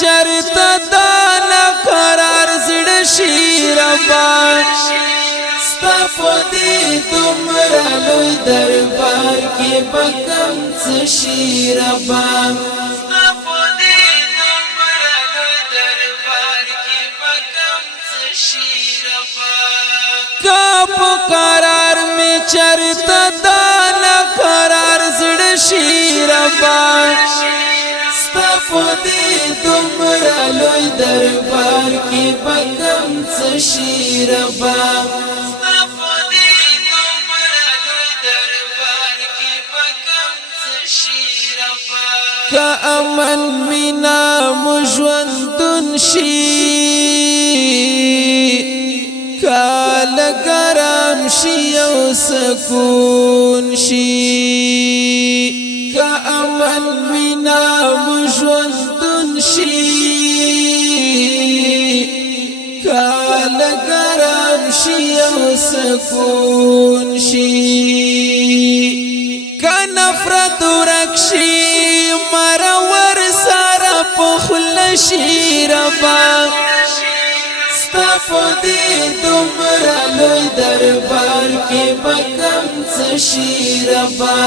چرتا دانا قرار زړه شي ربا ستا په دې دومره لوی دربار کې به کوم څه شي ربا ستا په دې دومره لوی دربار کې به کوم څه شي ربا کا په قرار مې چرتا دانا قرار زړه شي ربا ستا په دې دومره لوی دربار کې به کوم څه شي ربا ستا په دې دومره لوی دربار کې به کوم څه شي ربا که امن مینا مو ژوندون شي که لګرام شي او سکون شي که امن مینا مو ژوندون شي که لګرام شي او سکون شي که نفرت ورک شي مرور سره پخله شي ربا ستا په دې دومره لوی دربار کې به کوم څه شي ربا